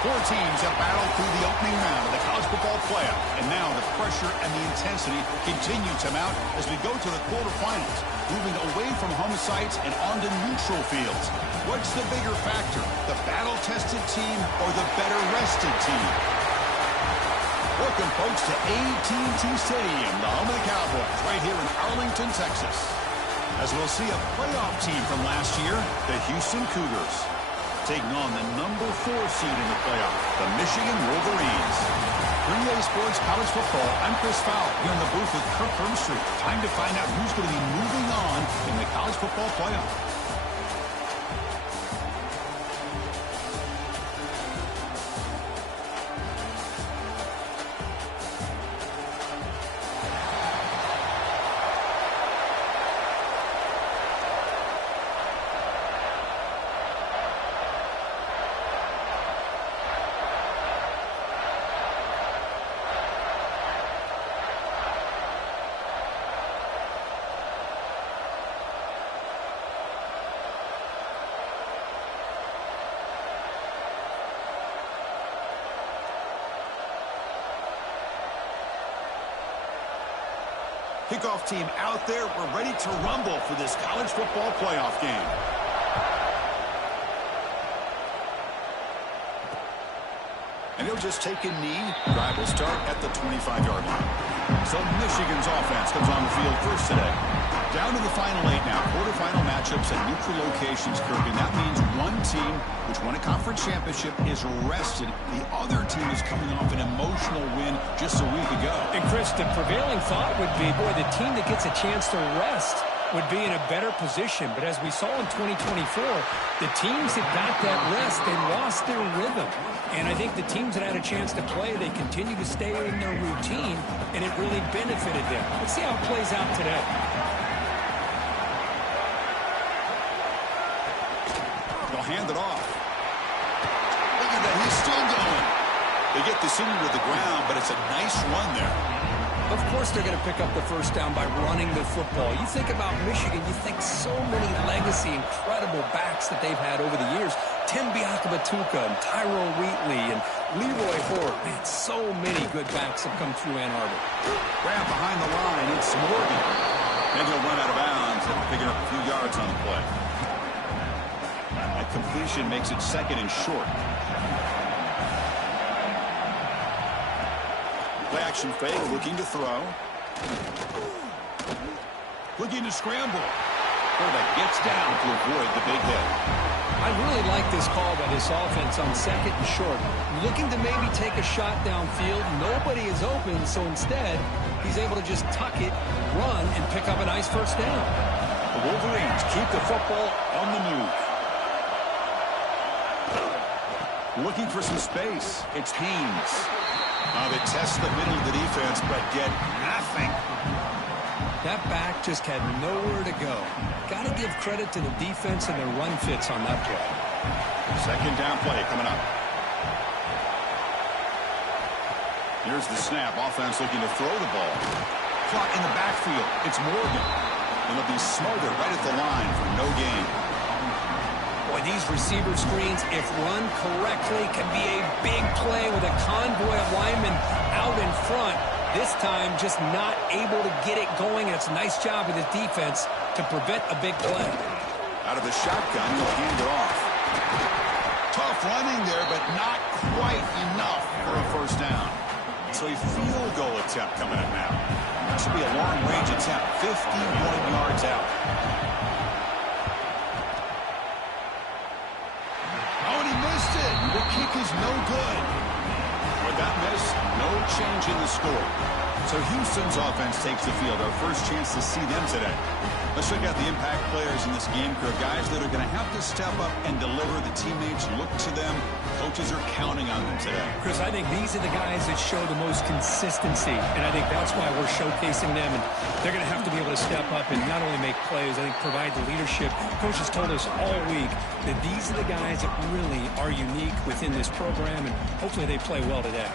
Four teams have battled through the opening round of the college football playoff, and now the pressure and the intensity continue to mount as we go to the quarterfinals, moving away from home sites and onto neutral fields. What's the bigger factor, the battle-tested team or the better-rested team? Welcome, folks, to AT&T Stadium, the home of the Cowboys, right here in Arlington, Texas. As we'll see a playoff team from last year, the Houston Cougars, taking on the number 4 seed in the playoff, the Michigan Wolverines. For EA Sports College Football, I'm Chris Fowler here in the booth with Kirk Hermstreet. Time to find out who's going to be moving on in the college football playoff. Kickoff team out there. We're ready to rumble for this college football playoff game. And he'll just take a knee. Drive will start at the 25-yard line. So Michigan's offense comes on the field first today. Down to the final 8 now. Quarterfinal matchups at neutral locations, Kirk. And that means one team which won a conference championship is rested. The other team is coming off an emotional win just a week ago. And, Chris, the prevailing thought would be, boy, the team that gets a chance to rest would be in a better position. But as we saw in 2024, the teams that got that rest, they lost their rhythm. And I think the teams that had a chance to play, they continue to stay in their routine, and it really benefited them. Let's see how it plays out today. They'll hand it off. Look at that, he's still going. They get the senior to the ground, but it's a nice run there. Of course they're going to pick up the first down by running the football. You think about Michigan, you think so many legacy, incredible backs that they've had over the years. Tim Biakabatuka and Tyrone Wheatley and Leroy Hort. Man, so many good backs have come through Ann Arbor. Grab behind the line, it's Morgan. Maybe he'll run out of bounds and picking up a few yards on the play. That completion makes it second and short. Play action fake, looking to throw. Looking to scramble. Quarterback gets down to avoid the big hit. I really like this call by this offense on second and short. Looking to maybe take a shot downfield. Nobody is open, so instead, he's able to just tuck it, run, and pick up a nice first down. The Wolverines keep the football on the move. Looking for some space. It's Haynes. They test the middle of the defense, but get nothing. That back just had nowhere to go. Got to give credit to the defense and their run fits on that play. Second down play coming up. Here's the snap. Offense looking to throw the ball. Caught in the backfield. It's Morgan. And it'll be smothered right at the line for no gain. Boy, these receiver screens, if run correctly, can be a big play with a convoy of linemen out in front. This time, just not able to get it going, and it's a nice job with his defense to prevent a big play. Out of the shotgun, he'll hand it off. Tough running there, but not quite enough for a first down. So a field goal attempt coming up now. This will be a long-range attempt, 51 yards out. Oh, and he missed it. The kick is no good. With that miss, no change in the score. So Houston's offense takes the field. Our first chance to see them today. Let's check out the impact players in this game crew. Guys that are going to have to step up and deliver. The teammates look to them. Coaches are counting on them today. Chris, I think these are the guys that show the most consistency, and I think that's why we're showcasing them. And they're going to have to be able to step up and not only make plays, I think provide the leadership. Coaches told us all week that these are the guys that really are unique within this program, and hopefully they play well today.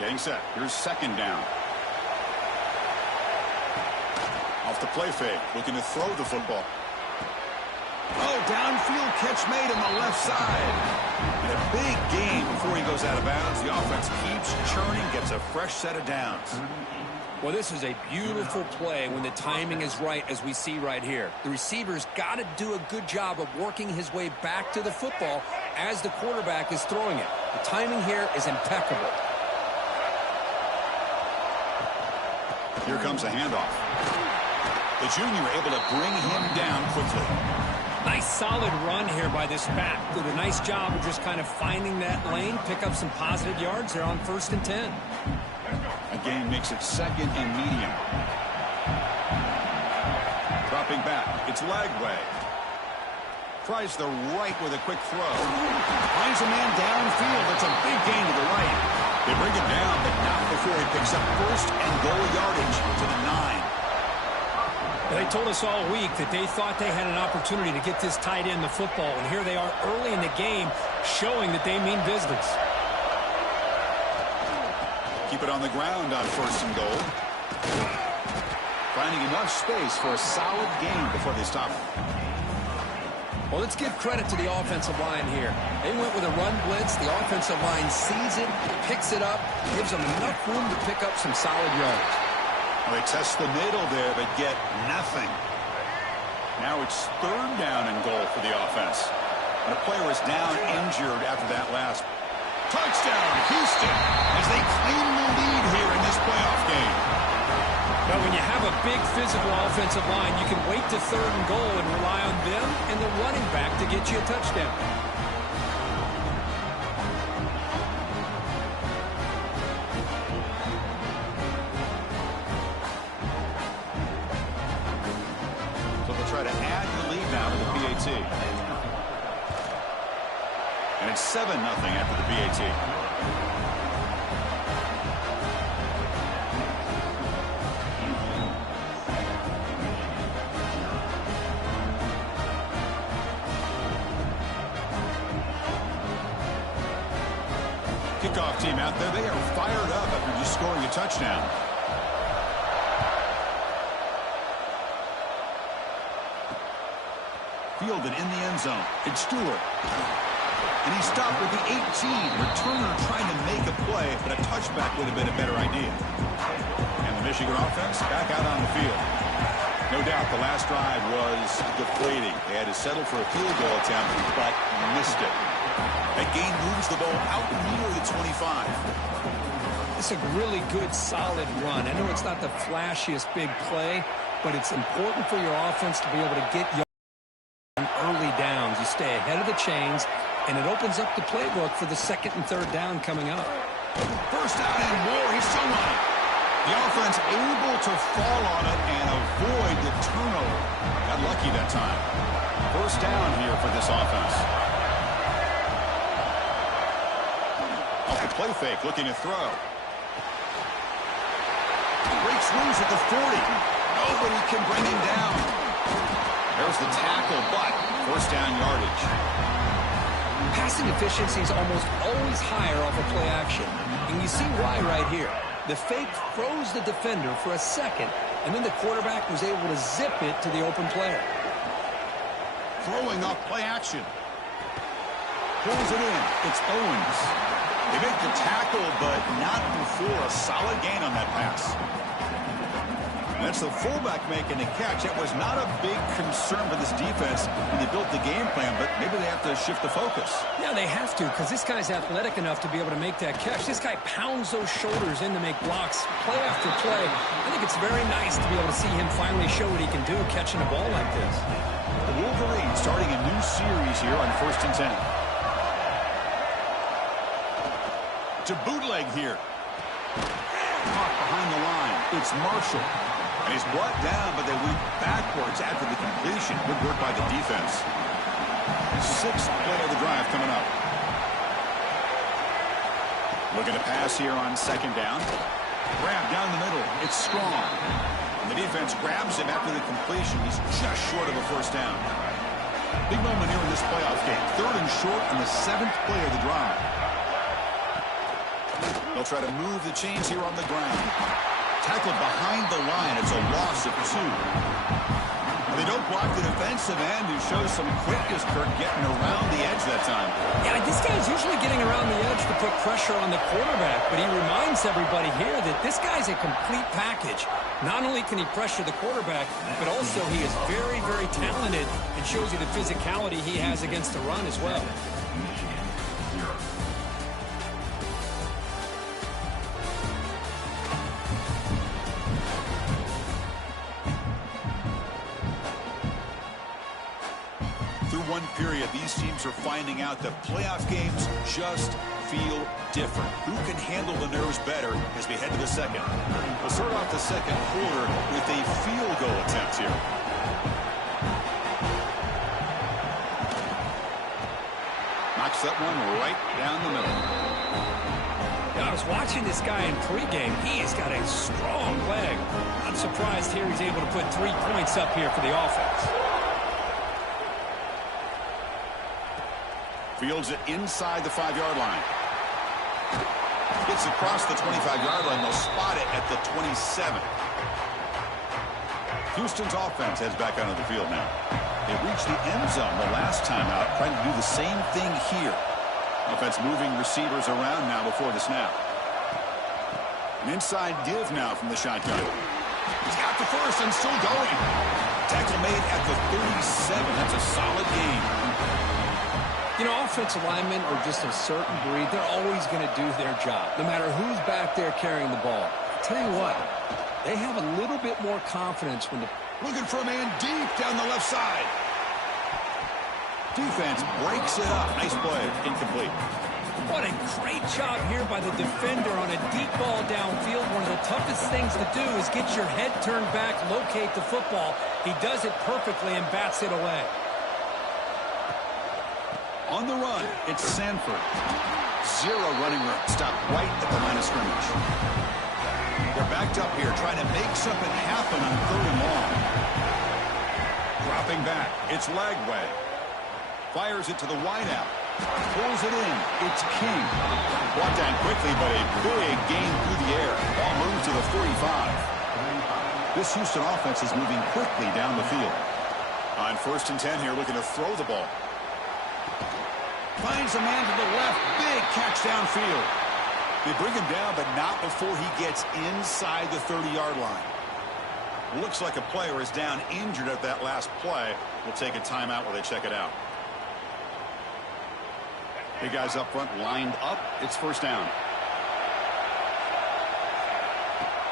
Getting set. Here's second down. Off the play fake, looking to throw the football. Oh, downfield catch made on the left side. And a big gain before he goes out of bounds. The offense keeps churning, gets a fresh set of downs. Well, this is a beautiful play when the timing is right, as we see right here. The receiver's got to do a good job of working his way back to the football as the quarterback is throwing it. The timing here is impeccable. Here comes a handoff. The junior able to bring him down quickly. Nice solid run here by this back. Did a nice job of just kind of finding that lane, pick up some positive yards there on 1st and 10. Again, makes it second and medium. Dropping back. It's Lagway. Tries the right with a quick throw. Finds a man downfield. It's a big gain to the right. They bring it down, but not before he picks up 1st and goal yardage to the 9. They told us all week that they thought they had an opportunity to get this tight end the football, and here they are early in the game showing that they mean business. Keep it on the ground on 1st and goal. Finding enough space for a solid gain before they stop it. Well, let's give credit to the offensive line here. They went with a run blitz. The offensive line sees it, picks it up, gives them enough room to pick up some solid yards. Well, they test the middle there, but get nothing. Now it's 3rd down and goal for the offense. And a player is down injured after that last. Touchdown, Houston, as they claim the lead here in this playoff game. But when you have a big physical offensive line, you can wait to 3rd and goal and rely on them and the running back to get you a touchdown. So they'll try to add the lead now to the PAT. And it's 7-0 after the PAT. Kickoff team out there. They are fired up after just scoring a touchdown. Fielded in the end zone. It's Stewart. And he stopped with the 18. Returner trying to make a play, but a touchback would have been a better idea. And the Michigan offense back out on the field. No doubt the last drive was deflating. They had to settle for a field goal attempt, but missed it. That gain moves the ball out near the 25. It's a really good, solid run. I know it's not the flashiest big play, but it's important for your offense to be able to get yards on early downs. You stay ahead of the chains, and it opens up the playbook for the 2nd and 3rd down coming up. 1st down and more. He's still on it. The offense able to fall on it and avoid the turnover. Got lucky that time. 1st down here for this offense. Off the play fake, looking to throw. Breaks loose at the 40. Nobody can bring him down. There's the tackle, but 1st down yardage. Passing efficiency is almost always higher off of play action. And you see why right here. The fake froze the defender for a second, and then the quarterback was able to zip it to the open player. Throwing off play action. Pulls it in. It's Owens. They make the tackle, but not before a solid gain on that pass. That's the fullback making the catch. That was not a big concern for this defense when they built the game plan, but maybe they have to shift the focus. Yeah, they have to, because this guy's athletic enough to be able to make that catch. This guy pounds those shoulders in to make blocks play after play. I think it's very nice to be able to see him finally show what he can do catching a ball like this. The Wolverines starting a new series here on 1st and 10. To bootleg here. Caught behind the line. It's Marshall. And he's brought down, but they went backwards after the completion. Good work by the defense. 6th play of the drive coming up. Looking to pass here on 2nd down. Grab down the middle. It's Strong. And the defense grabs him after the completion. He's just short of a 1st down. Big moment here in this playoff game. 3rd and short on the 7th play of the drive. They'll try to move the chains here on the ground. Tackled behind the line. It's a loss of 2. They don't block the defensive end, who shows some quickness, Kirk, getting around the edge that time. Yeah, this guy's usually getting around the edge to put pressure on the quarterback, but he reminds everybody here that this guy's a complete package. Not only can he pressure the quarterback, but also he is very, very talented and shows you the physicality he has against the run as well. One period, these teams are finding out that playoff games just feel different. Who can handle the nerves better as we head to the 2nd? We'll start off the 2nd quarter with a field goal attempt here. Knocks that one right down the middle. Yeah, I was watching this guy in pregame. He has got a strong leg. I'm surprised here he's able to put 3 points up here for the offense. Fields it inside the 5-yard line. Gets across the 25-yard line. They'll spot it at the 27. Houston's offense heads back onto the field now. They reached the end zone the last time out, trying to do the same thing here. Offense moving receivers around now before the snap. An inside give now from the shotgun. He's got the first and still going. Tackle made at the 37. That's a solid gain. You know, offensive linemen are just a certain breed. They're always going to do their job, no matter who's back there carrying the ball. I'll tell you what, they have a little bit more confidence when the... Looking for a man deep down the left side. Defense breaks it up. Nice play. Incomplete. What a great job here by the defender on a deep ball downfield. One of the toughest things to do is get your head turned back, locate the football. He does it perfectly and bats it away. On the run, it's Sanford. 0 running room. Stopped right at the line of scrimmage. They're backed up here, trying to make something happen on 3rd and long. Dropping back, it's Lagway. Fires it to the wideout. Pulls it in. It's King. Brought down quickly, but a big gain through the air. Ball moves to the 45. This Houston offense is moving quickly down the field. On 1st and 10 here, looking to throw the ball. Finds a man to the left. Big catch downfield. They bring him down, but not before he gets inside the 30-yard line. Looks like a player is down injured at that last play. We'll take a timeout while they check it out. Big guys up front lined up. It's 1st down.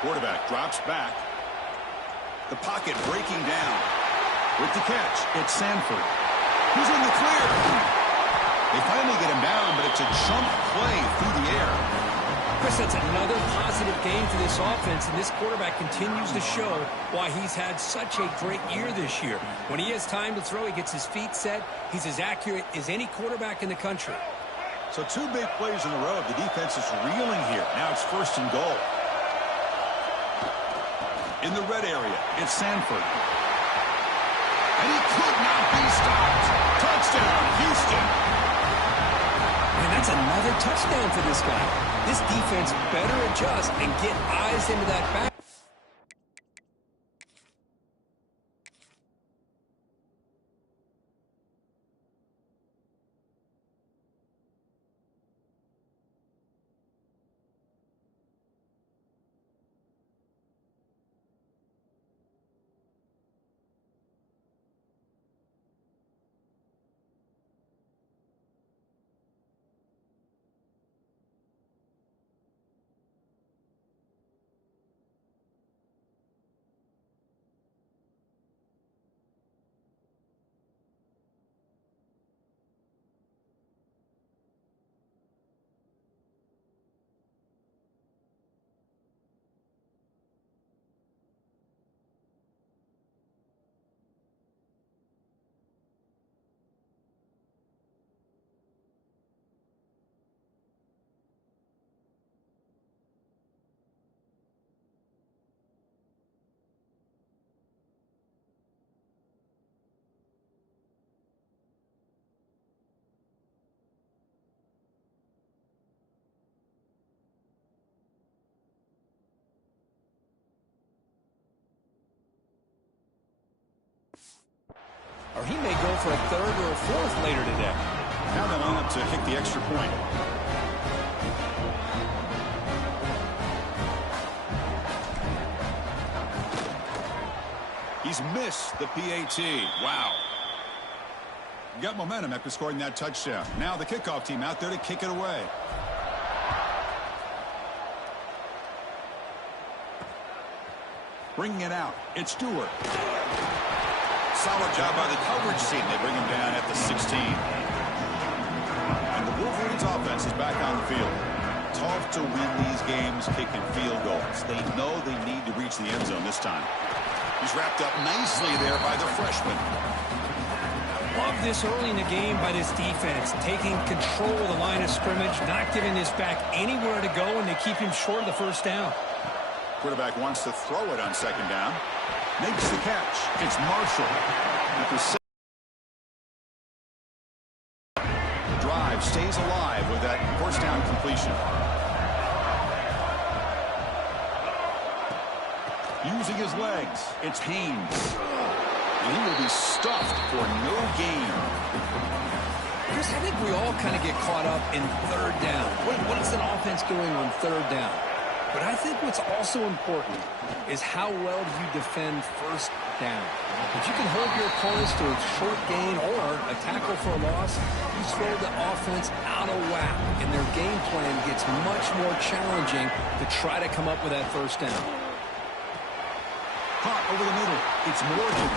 Quarterback drops back. The pocket breaking down. With the catch, it's Sanford. Who's in the clear? They finally get him down, but it's a chunk play through the air. Chris, that's another positive game for this offense, and this quarterback continues to show why he's had such a great year this year. When he has time to throw, he gets his feet set. He's as accurate as any quarterback in the country. So 2 big plays in a row. The defense is reeling here. Now it's 1st and goal. In the red area, it's Sanford. And he could not be stopped. Touchdown, Houston. And that's another touchdown for this guy. This defense better adjust and get eyes into that back. or he may go for a third or a fourth later today. Now they line up to kick the extra point. He's missed the PAT. Wow. Got momentum after scoring that touchdown. Now the kickoff team out there to kick it away. Bringing it out. It's Stewart. Solid job by the coverage team. They bring him down at the 16. And the Wolverines offense is back on the field. Tough to win these games kicking field goals. They know they need to reach the end zone this time. He's wrapped up nicely there by the freshman. Love this early in the game by this defense, taking control of the line of scrimmage, not giving this back anywhere to go, and they keep him short of the first down. Quarterback wants to throw it on second down. Makes the catch. It's Marshall. After the drive stays alive with that first down completion. Using his legs, it's Haynes. And he will be stuffed for no gain. Chris, I think we all kind of get caught up in third down. What is an offense doing on third down? But I think what's also important is how well do you defend first down. If you can hold your opponents to a short gain or a tackle for a loss, you throw the offense out of whack, and their game plan gets much more challenging to try to come up with that first down. Caught over the middle. It's Morgan.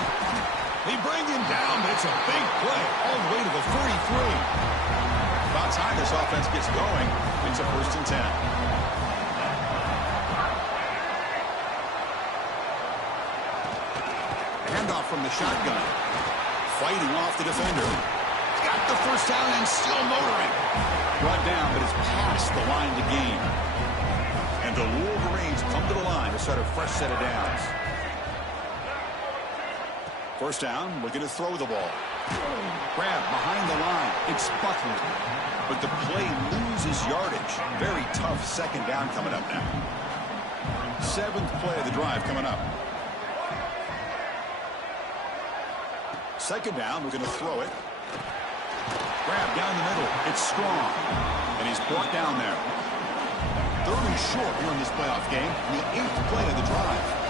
They bring him down, but it's a big play all the way to the 43. About time this offense gets going. It's a 1st and 10. Handoff from the shotgun. Fighting off the defender. Got the first down and still motoring. Brought down, but it's past the line to gain. And the Wolverines come to the line to start a fresh set of downs. First down, looking to throw the ball. Grab behind the line. It's Buckner. But the play loses yardage. Very tough second down coming up now. 7th play of the drive coming up. Second down, we're going to throw it. Grab down the middle. It's Strong. And he's brought down there. 3rd and short here in this playoff game. The 8th play of the drive.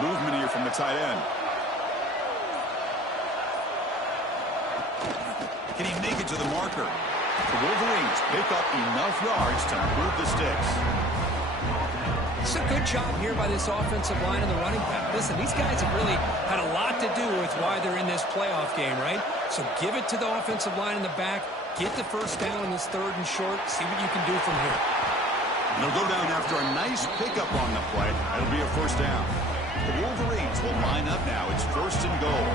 Movement here from the tight end. Can he make it to the marker? The Wolverines pick up enough yards to move the sticks. It's a good job here by this offensive line and the running back. Listen, these guys have really had a lot to do with why they're in this playoff game, right? So give it to the offensive line in the back. Get the first down in this 3rd and short. See what you can do from here. And they'll go down after a nice pickup on the play. That'll be a first down. The Wolverines will line up now. It's 1st and goal.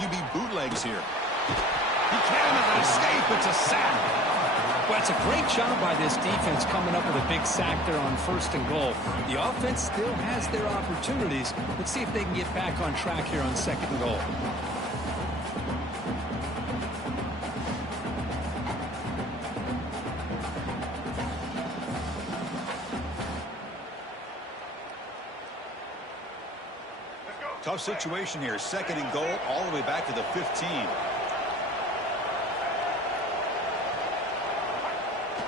QB bootlegs here. He cannot escape. It's a sack. Well, it's a great job by this defense coming up with a big sack there on 1st and goal. The offense still has their opportunities. Let's see if they can get back on track here on 2nd and goal. Tough situation here. 2nd and goal all the way back to the 15.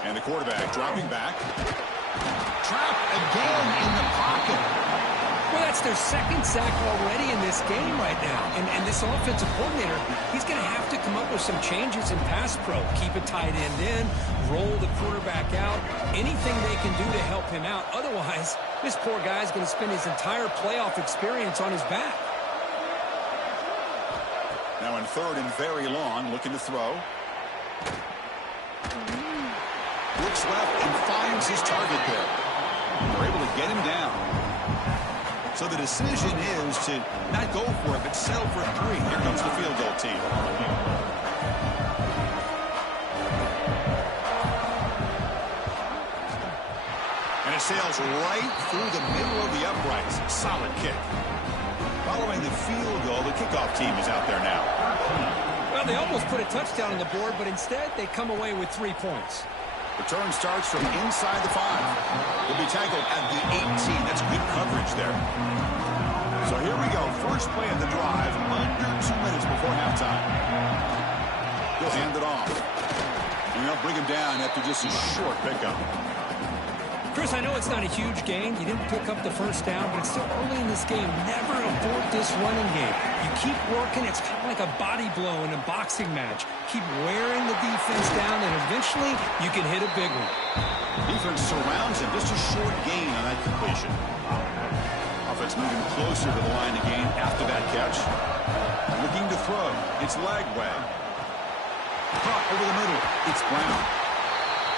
And the quarterback dropping back. Trapped again in the pocket. Well, that's their 2nd sack already in this game right now. And this offensive coordinator, he's going to have to come up with some changes in pass pro. Keep a tight end in, roll the quarterback out, anything they can do to help him out. Otherwise, this poor guy's going to spend his entire playoff experience on his back. Now in 3rd and very long, looking to throw. Looks left and finds his target there. They're able to get him down. So the decision is to not go for it, but settle for 3. Here comes the field goal team. And it sails right through the middle of the uprights. Solid kick. Following the field goal, the kickoff team is out there now. Well, they almost put a touchdown on the board, but instead they come away with 3 points. Return starts from inside the 5. He'll be tackled at the 18. That's good coverage there. So here we go. First play of the drive, under 2 minutes before halftime. He'll hand it off. And they'll bring him down after just a short pickup. Chris, I know it's not a huge gain. You didn't pick up the first down, but it's still early in this game. Never abort this running game. You keep working. It's kind of like a body blow in a boxing match. Keep wearing the defense down, and eventually you can hit a big one. Defense surrounds him. Just a short gain on that completion. Offense moving closer to the line of gain after that catch. Looking to throw. It's leg way. Caught over the middle. It's Brown.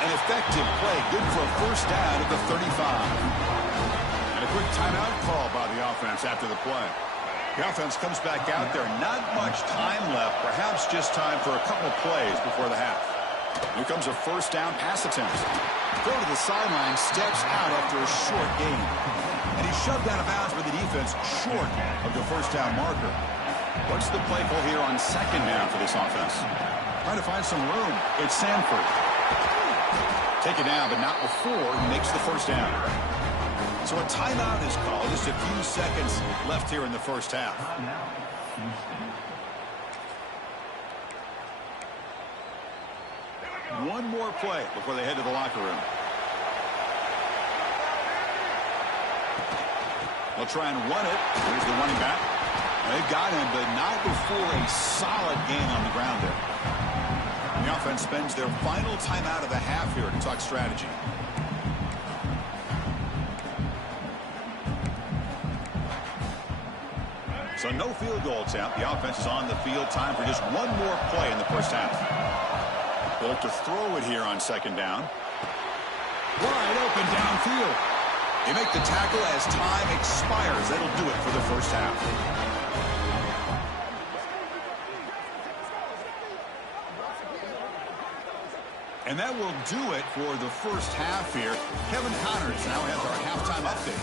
An effective play, good for a first down at the 35. And a quick timeout call by the offense after the play. The offense comes back out there. Not much time left, perhaps just time for a couple of plays before the half. Here comes a first down pass attempt. Throw to the sideline, steps out after a short gain. And he's shoved out of bounds with the defense short of the first down marker. What's the play call here on second down for this offense? Trying to find some room. It's Sanford. Take it down, but not before he makes the first down. So a timeout is called. Just a few seconds left here in the first half. One more play before they head to the locker room. They'll try and run it. Here's the running back. They've got him, but not before a solid gain on the ground there. The offense spends their final timeout of the half here to talk strategy. So no field goal attempt. The offense is on the field. Time for just one more play in the first half. They'll look to throw it here on second down. Wide open downfield. They make the tackle as time expires. That'll do it for the first half. And that will do it for the first half here. Kevin Connors now has our halftime update.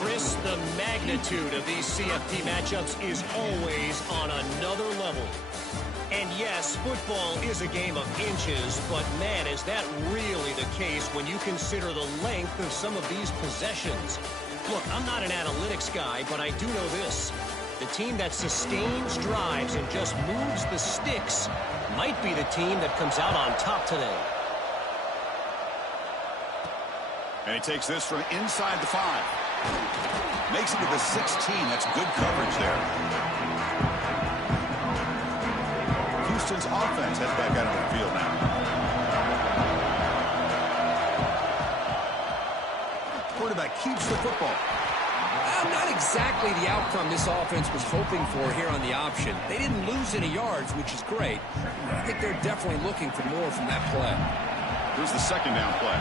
Chris, the magnitude of these CFP matchups is always on another level. And yes, football is a game of inches, but man, is that really the case when you consider the length of some of these possessions. Look, I'm not an analytics guy, but I do know this. The team that sustains drives and just moves the sticks might be the team that comes out on top today. And he takes this from inside the 5. Makes it to the 16. That's good coverage there. Houston's offense heads back out on the field now. Quarterback keeps the football. Not exactly the outcome this offense was hoping for here on the option. They didn't lose any yards, which is great. I think they're definitely looking for more from that play. Here's the second down play.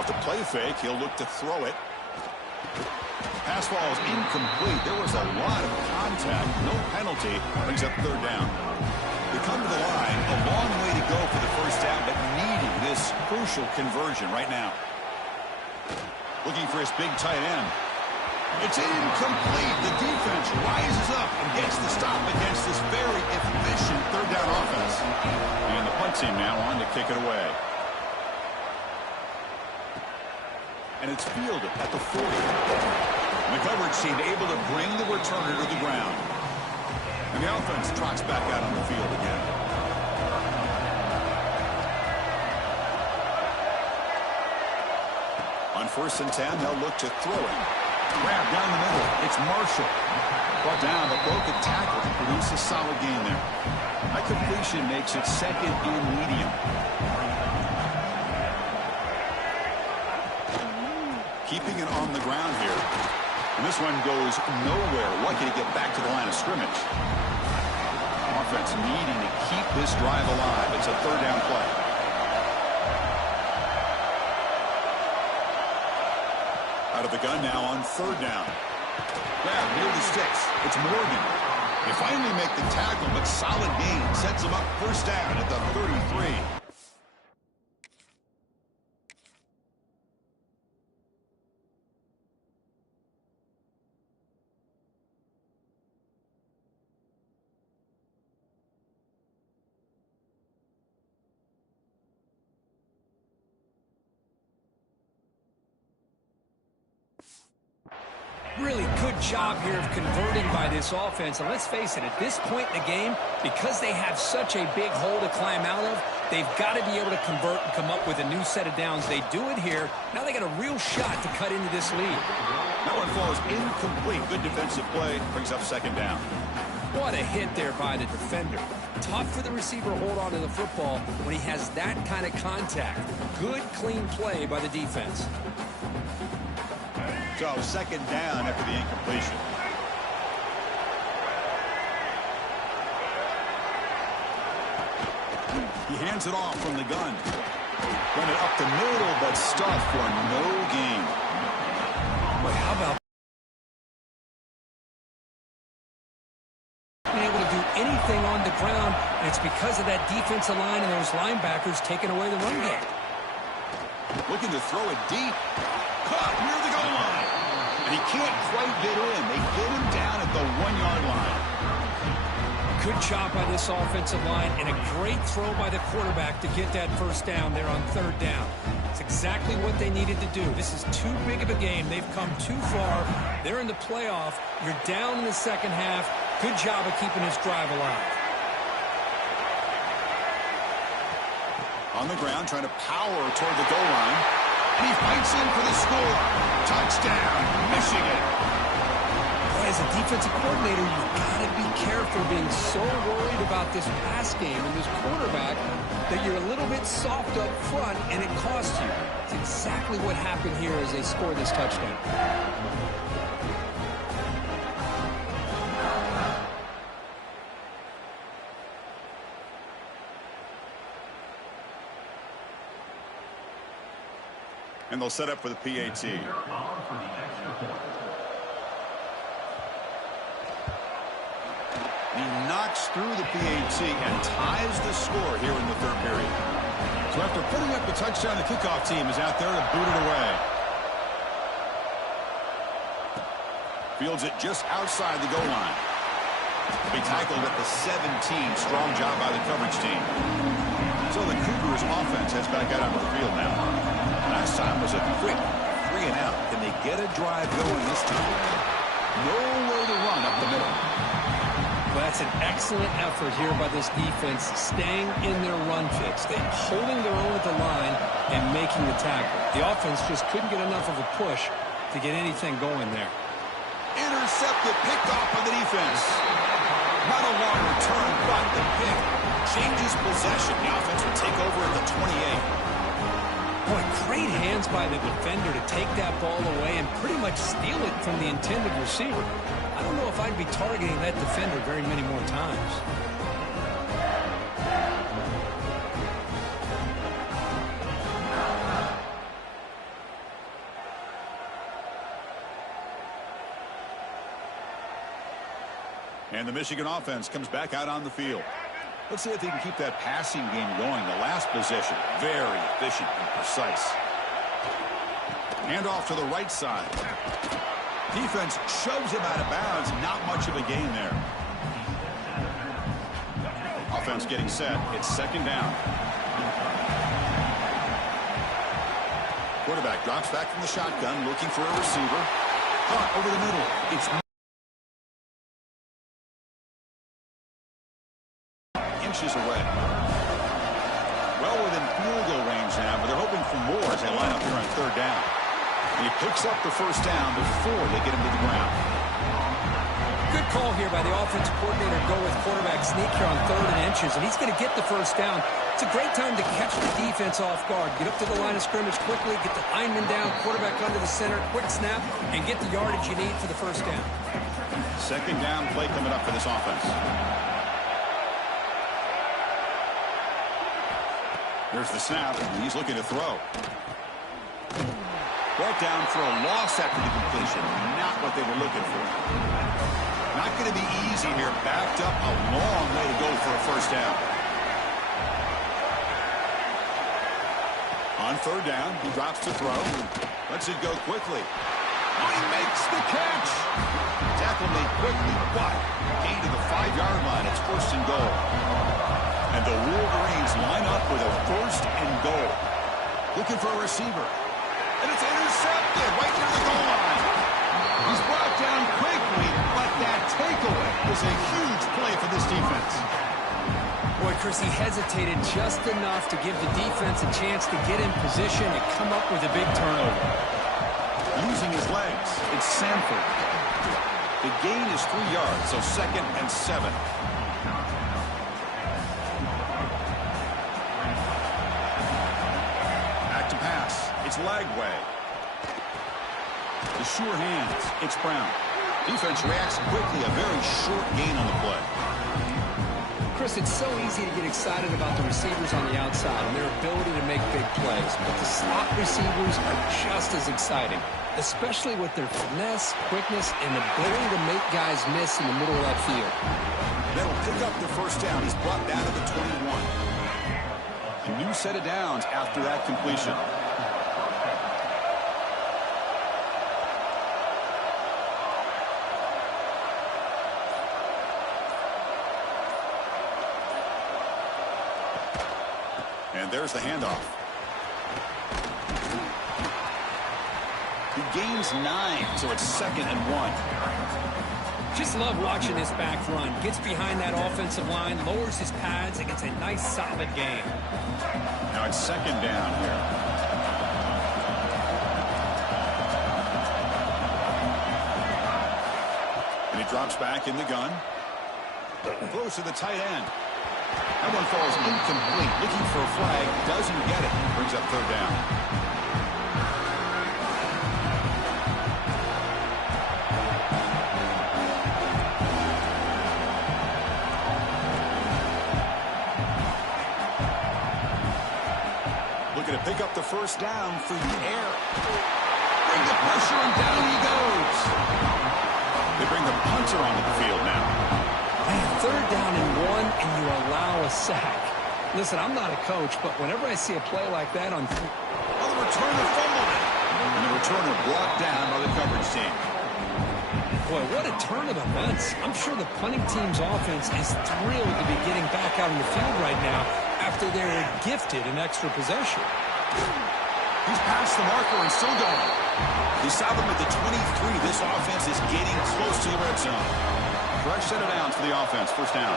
Off the play fake, he'll look to throw it. Pass ball is incomplete. There was a lot of contact. No penalty. Brings up third down. They come to the line. A long way to go for the first down, but needing this crucial conversion right now. Looking for his big tight end. It's incomplete. The defense rises up and gets the stop against this very efficient third down offense. And the punt team now on to kick it away. And it's fielded at the 40. And the coverage team able to bring the returner to the ground. And the offense trots back out on the field again. On 1st and 10, they'll look to throw it. Grab down the middle. It's Marshall. Brought down, but broke a tackle to produce a solid gain there. That completion makes it second and medium. Keeping it on the ground here. And this one goes nowhere. Lucky to get back to the line of scrimmage. Offense needing to keep this drive alive. It's a third down play. Out of the gun now on third down. Grab near the sticks. It's Morgan. They finally make the tackle, but solid gain sets them up first down at the 33. Really good job here of converting by this offense. And let's face it, at this point in the game, because they have such a big hole to climb out of, they've got to be able to convert and come up with a new set of downs. They do it here. Now they got a real shot to cut into this lead. That one falls incomplete. Good defensive play. Brings up second down. What a hit there by the defender. Tough for the receiver to hold on to the football when he has that kind of contact. Good, clean play by the defense. So second down after the incompletion. He hands it off from the gun. Run it up the middle, but stuffed for no gain. Boy, how about being able to do anything on the ground, and it's because of that defensive line and those linebackers taking away the run game. Looking to throw it deep. Caught near the goal line. And he can't quite get in. They get him down at the 1-yard line. Good job by this offensive line, and a great throw by the quarterback to get that first down there on third down. It's exactly what they needed to do. This is too big of a game. They've come too far. They're in the playoff. You're down in the second half. Good job of keeping this drive alive. On the ground, trying to power toward the goal line. And he fights in for the score. Touchdown, Michigan. As a defensive coordinator, you've got to be careful being so worried about this pass game and this quarterback that you're a little bit soft up front, and it costs you. It's exactly what happened here as they score this touchdown. And they'll set up for the PAT. He knocks through the PAT and ties the score here in the third period. So after putting up the touchdown, the kickoff team is out there to boot it away. Fields it just outside the goal line. He'll be tackled at the 17. Strong job by the coverage team. So the Cougars offense has back out onto the field now. Last time was a quick 3 and out. Can they get a drive going this time? Nowhere to run up the middle. Well, that's an excellent effort here by this defense, staying in their run fix. They're holding their own at the line and making the tackle. The offense just couldn't get enough of a push to get anything going there. Intercepted, picked off by the defense. Not a long return, but the pick changes possession. The offense will take over at the 28. Boy, great hands by the defender to take that ball away and pretty much steal it from the intended receiver. I don't know if I'd be targeting that defender very many more times. And the Michigan offense comes back out on the field. Let's see if they can keep that passing game going. The last possession, very efficient and precise. Hand off to the right side. Defense shoves him out of bounds. Not much of a gain there. Offense getting set. It's second down. Quarterback drops back from the shotgun, looking for a receiver. Caught over the middle. It's inches away. Well within field goal range now, but they're hoping for more as they line up here on third down. And he picks up the first down before they get him to the ground. Good call here by the offensive coordinator to go with quarterback sneak here on 3rd and inches, and he's going to get the first down. It's a great time to catch the defense off guard. Get up to the line of scrimmage quickly, get the lineman down, quarterback under the center, quick snap, and get the yardage you need for the first down. Second down play coming up for this offense. There's the snap, and he's looking to throw. Brought down for a loss after the completion. Not what they were looking for. Not going to be easy here. Backed up a long way to go for a first down. On third down, he drops to throw. Lets it go quickly. Oh, he makes the catch. Tackle made quickly, but gain to the 5-yard line. It's first and goal. And the Wolverines line up with a first and goal. Looking for a receiver. And it's intercepted right near the goal line. He's brought down quickly, but that takeaway is a huge play for this defense. Boy, Chris, he hesitated just enough to give the defense a chance to get in position and come up with a big turnover. Using his legs, it's Sanford. The gain is 3 yards, so 2nd and 7. Back to pass. It's Lagway. The sure hands. It's Brown. Defense reacts quickly. A very short gain on the play. Chris, it's so easy to get excited about the receivers on the outside and their ability to make big plays, but the slot receivers are just as exciting, especially with their finesse, quickness, and ability to make guys miss in the middle of that field. That'll pick up the first down. He's brought down to the 21. A new set of downs after that completion. And there's the handoff. He gains 9, so it's 2nd and 1. Just love watching this back run. Gets behind that offensive line, lowers his pads, and gets a nice solid gain. Now it's 2nd down here. And he drops back in the gun. Throws to the tight end. That one falls incomplete. Looking for a flag. Doesn't get it. Brings up 3rd down. Looking to pick up the first down through the air. Bring the pressure and down he goes. They bring the punter onto the field now. Man, 3rd down and 1, and you allow a sack. Listen, I'm not a coach, but whenever I see a play like that on... Well, the returner fumbled it. And the returner brought down by the coverage team. Boy, what a turn of events. I'm sure the punting team's offense is thrilled to be getting back out on the field right now after they're gifted an extra possession. He's past the marker and still going. He stopped him at the 23. This offense is getting close to the red zone. Fresh set of downs for the offense. First down.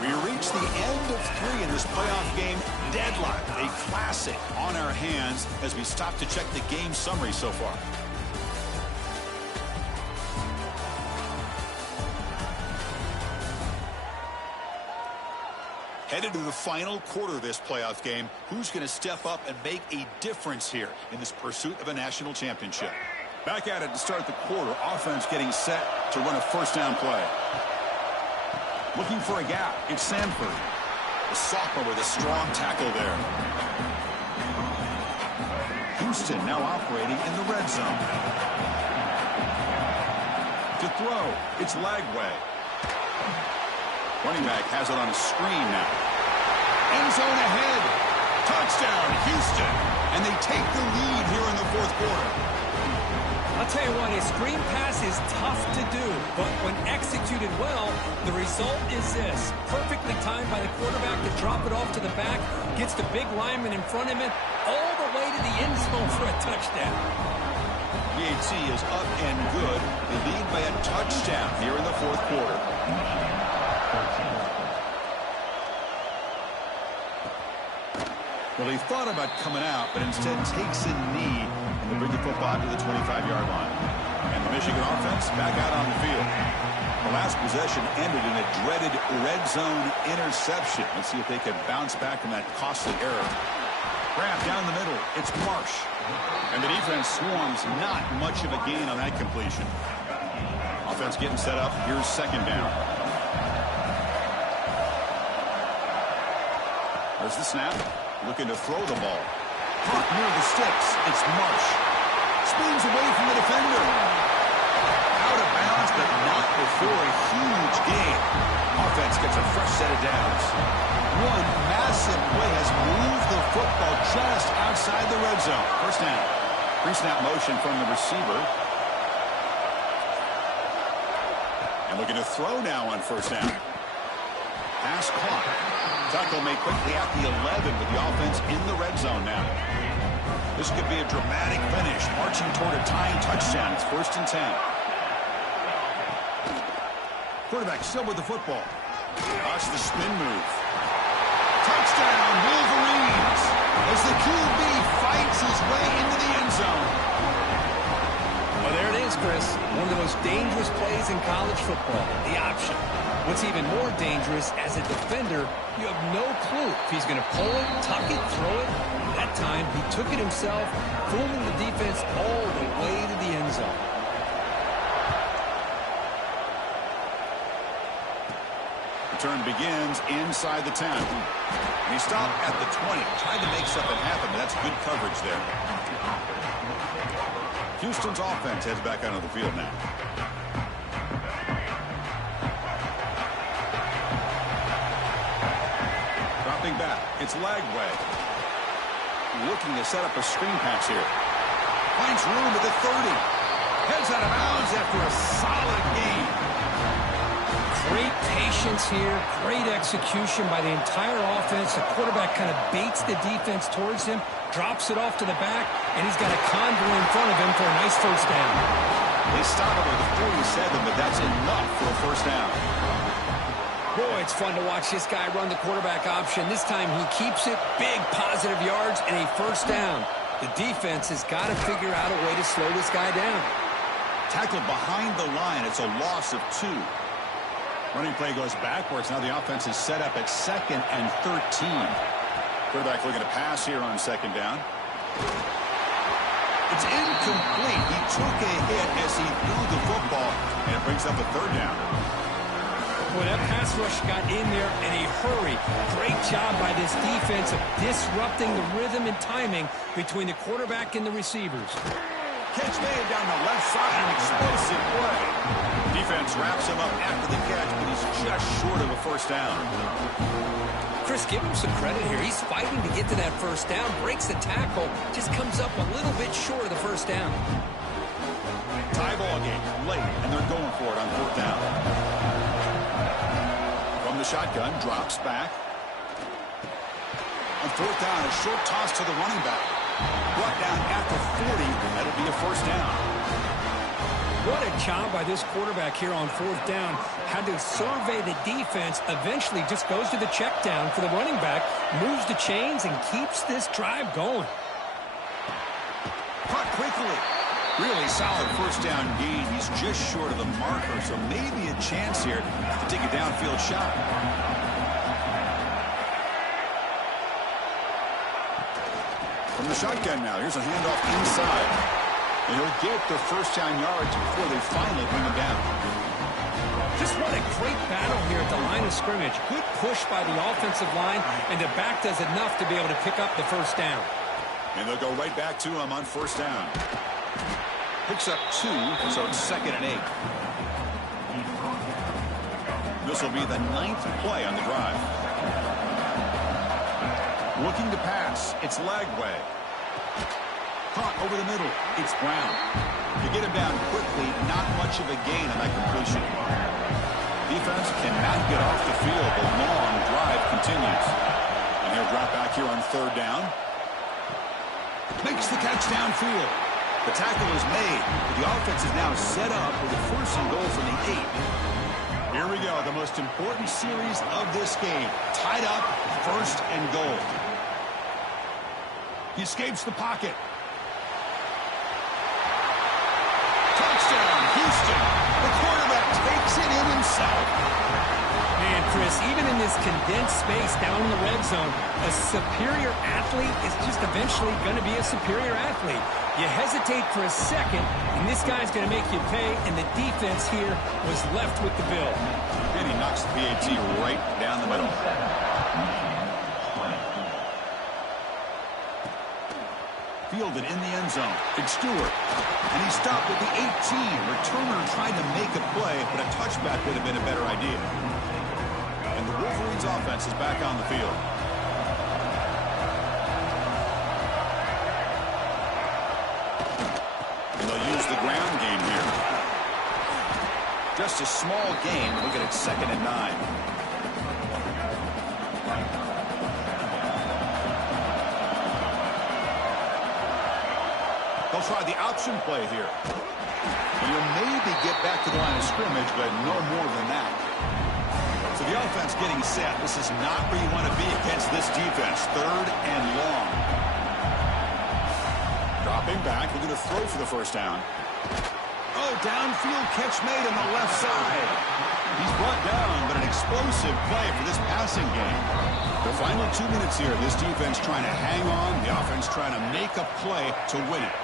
We reach the end of 3 in this playoff game. Deadlock, a classic on our hands as we stop to check the game summary so far. Headed to the final quarter of this playoff game, who's going to step up and make a difference here in this pursuit of a national championship? Back at it to start the quarter. Offense getting set to run a first down play. Looking for a gap. It's Sanford. The sophomore with a strong tackle there. Houston now operating in the red zone. To throw, it's Lagway. Running back has it on a screen now. End zone ahead. Touchdown, Houston. And they take the lead here in the 4th quarter. I'll tell you what, a screen pass is tough to do, but when executed well, the result is this. Perfectly timed by the quarterback to drop it off to the back, gets the big lineman in front of him, all the way to the end zone for a touchdown. PAT is up and good. They lead by a touchdown here in the 4th quarter. Well, he thought about coming out, but instead takes a knee and they bring the football to the 25-yard line. And the Michigan offense back out on the field. The last possession ended in a dreaded red zone interception. Let's see if they can bounce back from that costly error. Grab down the middle. It's Marsh. And the defense swarms. Not much of a gain on that completion. Offense getting set up. Here's 2nd down. There's the snap. Looking to throw the ball. Caught near the sticks. It's Marsh. Spins away from the defender. Out of bounds, but not before a huge gain. Offense gets a fresh set of downs. One massive play has moved the football just outside the red zone. First down. Pre-snap motion from the receiver. And looking to throw now on first down. Pass clock. Tackle made quickly at the 11 with the offense in the red zone now. This could be a dramatic finish, marching toward a tying touchdown. It's 1st and 10. Quarterback still with the football. Watch the spin move. Touchdown, Wolverines, as the QB fights his way into the end zone. Well, there it is, Chris. One of the most dangerous plays in college football, the option. What's even more dangerous, as a defender, you have no clue if he's going to pull it, tuck it, throw it. That time, he took it himself, fooling the defense all the way to the end zone. Return begins inside the 10. And he stopped at the 20. Tried to make something happen, but that's good coverage there. Houston's offense heads back onto the field now. Dropping back. It's Lagway. Looking to set up a screen pass here. Finds room at the 30. Heads out of bounds after a solid gain. Great patience here, great execution by the entire offense. The quarterback kind of baits the defense towards him, drops it off to the back, and he's got a convoy in front of him for a nice first down. They stop him at the 47, but that's enough for a first down. Boy, it's fun to watch this guy run the quarterback option. This time he keeps it, big positive yards, and a first down. The defense has got to figure out a way to slow this guy down. Tackled behind the line. It's a loss of 2. Running play goes backwards. Now the offense is set up at 2nd and 13. Quarterback looking to pass here on 2nd down. It's incomplete. He took a hit as he threw the football, and it brings up a 3rd down. Boy, that pass rush got in there in a hurry. Great job by this defense of disrupting the rhythm and timing between the quarterback and the receivers. Catch made down the left side. An explosive play. Defense wraps him up after the catch, but he's just short of a first down. Chris, give him some credit here. He's fighting to get to that first down, breaks the tackle, just comes up a little bit short of the first down. Tie ball game late, and they're going for it on 4th down. From the shotgun, drops back. On 4th down, a short toss to the running back. Brought down at the 40. That'll be a first down. What a job by this quarterback here on 4th down. Had to survey the defense. Eventually just goes to the check down for the running back. Moves the chains and keeps this drive going. Caught quickly. Really solid first down gain. He's just short of the marker, so maybe a chance here to take a downfield shot. From the shotgun now, here's a handoff inside. And he'll get the first down yards before they finally bring him down. Just what a great battle here at the line of scrimmage. Good push by the offensive line, and the back does enough to be able to pick up the first down. And they'll go right back to him on first down. Picks up 2, so it's 2nd and 8. This will be the 9th play on the drive. Looking to pass. It's Lagway. Caught over the middle. It's Brown. To get him down quickly, not much of a gain on that completion. Defense cannot get off the field. The long drive continues. And he'll drop back here on 3rd down. Makes the catch downfield. The tackle is made. The offense is now set up with a 1st and goal from the 8. Here we go. The most important series of this game. Tied up, 1st and goal. He escapes the pocket. Touchdown, Houston. The quarterback takes it in himself. Man, Chris, even in this condensed space down in the red zone, a superior athlete is just eventually going to be a superior athlete. You hesitate for a second, and this guy's going to make you pay, and the defense here was left with the bill. And he knocks the PAT right down the middle. Fielded in the end zone. It's Stewart. And he stopped at the 18. Returner tried to make a play, but a touchback would have been a better idea. And the Wolverines offense is back on the field. And they'll use the ground game here. Just a small gain. Look at it, 2nd and 9. They'll try the option play here. And you'll maybe get back to the line of scrimmage, but no more than that. So the offense getting set. This is not where you want to be against this defense. 3rd and long. Dropping back, looking to throw for the first down. Oh, downfield catch made on the left side. He's brought down, but an explosive play for this passing game. The final 2 minutes here, this defense trying to hang on, the offense trying to make a play to win it.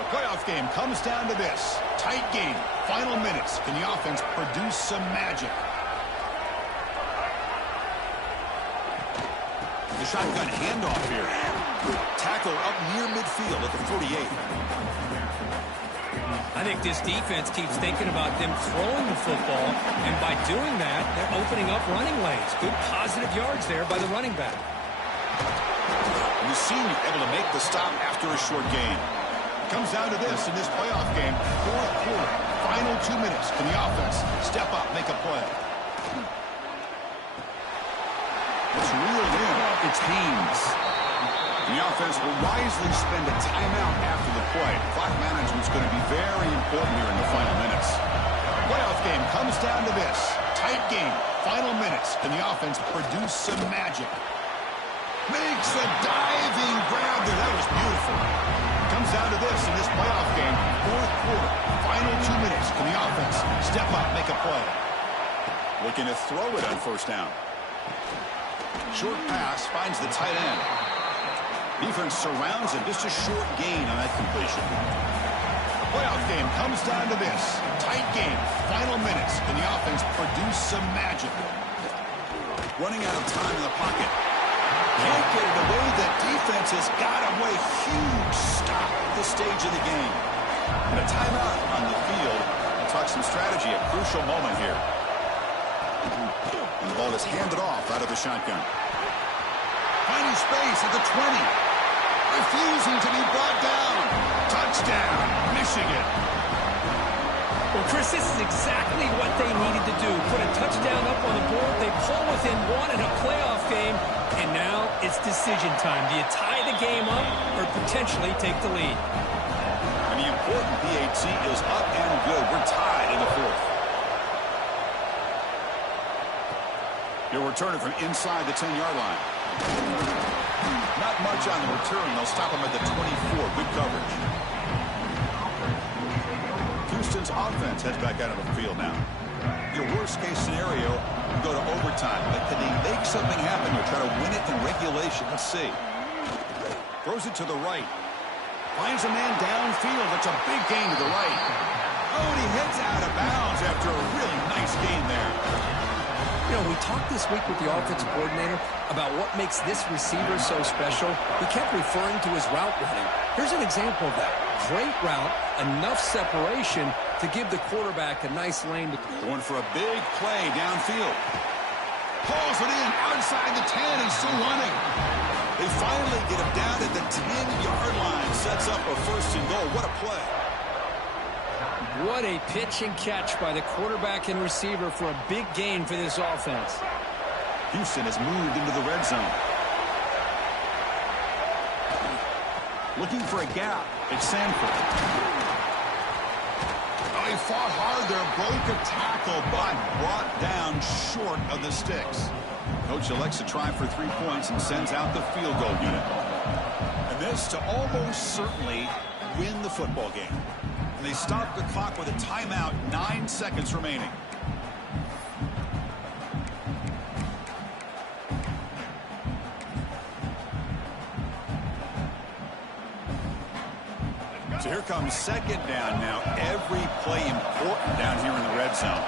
The playoff game comes down to this. Tight game, final minutes. Can the offense produce some magic? The shotgun handoff here. Tackle up near midfield at the 48. I think this defense keeps thinking about them throwing the football, and by doing that, they're opening up running lanes. Good positive yards there by the running back. And the senior able to make the stop after a short game. Comes down to this in this playoff game. 4th quarter, final 2 minutes. Can the offense step up, make a play? It's reeled in. It's Haynes. And the offense will wisely spend a timeout after the play. Clock management's going to be very important here in the final minutes. Playoff game comes down to this. Tight game, final minutes. Can the offense produce some magic? Makes a diving grab there. That was beautiful. Comes down to this in this playoff game. 4th quarter, final 2 minutes. Can the offense step up, make a play? Looking to throw it on first down. Short pass finds the tight end. Defense surrounds him. Just a short gain on that completion. The playoff game comes down to this. Tight game, final minutes. Can the offense produce some magic? Running out of time in the pocket. Can't get it away. That defense has got away. Huge stop at this stage of the game. And a timeout on the field. We'll talk some strategy. A crucial moment here. And the ball is handed off out of the shotgun. Finding space at the 20. Refusing to be brought down. Touchdown, Michigan. Well, Chris, this is exactly what they needed to do. Put a touchdown up on the board. They pull within 1 in a playoff game. And now it's decision time. Do you tie the game up or potentially take the lead? And the important PAT is up and good. We're tied in the 4th. He'll return it from inside the 10-yard line. Not much on the return. They'll stop him at the 24. Good coverage. Houston's offense heads back out of the field now. Your worst-case scenario, you go to overtime. But can they make something happen or try to win it in regulation? Let's see. Throws it to the right. Finds a man downfield. That's a big gain to the right. Oh, and he heads out of bounds after a really nice gain there. You know, we talked this week with the offensive coordinator about what makes this receiver so special. He kept referring to his route running. Here's an example of that. Great route, enough separation to give the quarterback a nice lane. Going for a big play downfield. Pulls it in outside the 10 and still running. They finally get him down at the 10-yard line. Sets up a 1st and goal. What a play. What a pitch and catch by the quarterback and receiver for a big gain for this offense. Houston has moved into the red zone. Looking for a gap. It's Sanford. Oh, he fought hard there. Broke a tackle, but brought down short of the sticks. Coach elects to try for 3 points and sends out the field goal unit. And this to almost certainly win the football game. And they stop the clock with a timeout, 9 seconds remaining. So here comes 2nd down now. Every play important down here in the red zone.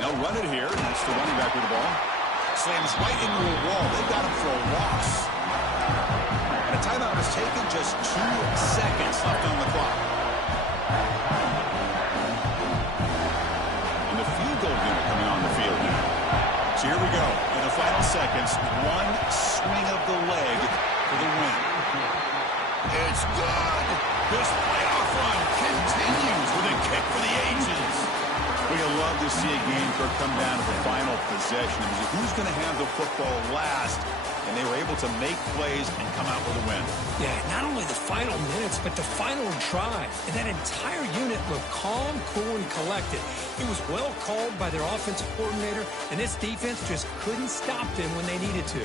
They'll run it here, and it's the running back with the ball. Slams right into a wall. They've got him for a loss. And a timeout is taken, just 2 seconds left on the clock. And the field goal unit coming on the field now. So here we go. In the final seconds, 1 swing of the leg for the win. It's good. This playoff run continues with a kick for the ages. We love to see a game come down to the final possession. Who's going to have the football last? And they were able to make plays and come out with a win. Yeah, not only the final minutes, but the final drive. And that entire unit looked calm, cool, and collected. It was well called by their offensive coordinator, and this defense just couldn't stop them when they needed to.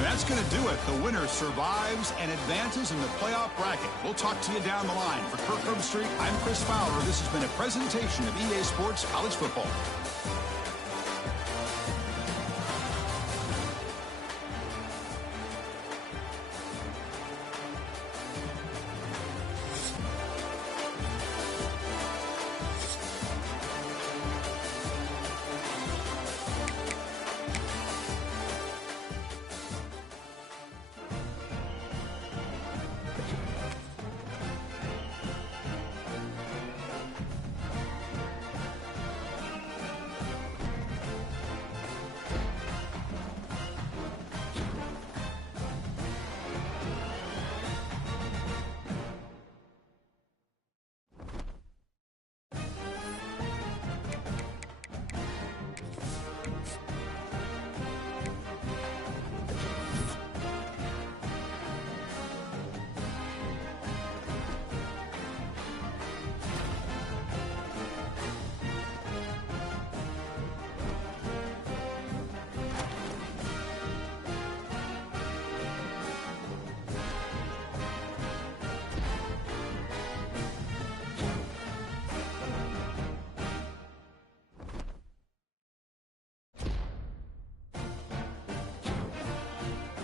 And that's going to do it. The winner survives and advances in the playoff bracket. We'll talk to you down the line. For Kirk Herbstreit, I'm Chris Fowler. This has been a presentation of EA Sports College Football.